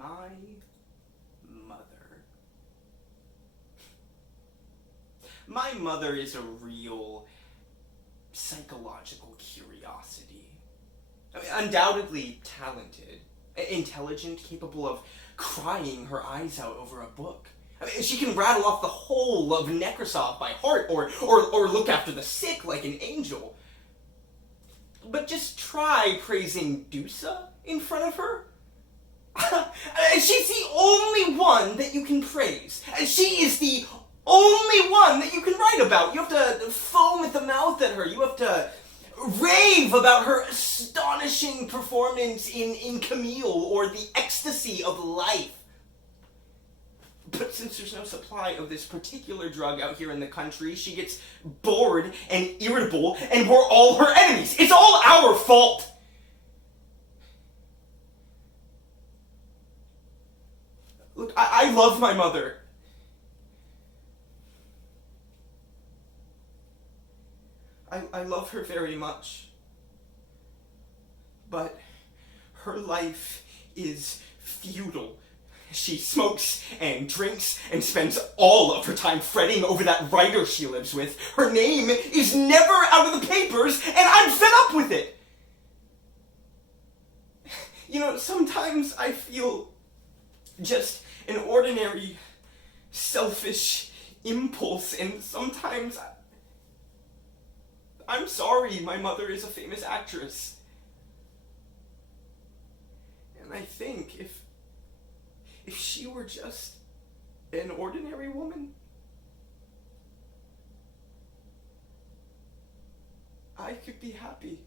My mother. My mother is a real psychological curiosity. I mean, undoubtedly talented, intelligent, capable of crying her eyes out over a book. I mean, she can rattle off the whole of Nekrasov by heart, or look after the sick like an angel. But just try praising Dusa in front of her. She's the only one that you can praise. She is the only one that you can write about. You have to foam at the mouth at her. You have to rave about her astonishing performance in Camille or the ecstasy of life. But since there's no supply of this particular drug out here in the country, she gets bored and irritable, and we're all her enemies. It's all our fault. Look, I love my mother. I love her very much. But her life is futile. She smokes and drinks and spends all of her time fretting over that writer she lives with. Her name is never out of the papers, and I'm fed up with it. You know, sometimes I feel just an ordinary, selfish impulse, and sometimes I'm sorry my mother is a famous actress. And I think if she were just an ordinary woman, I could be happy.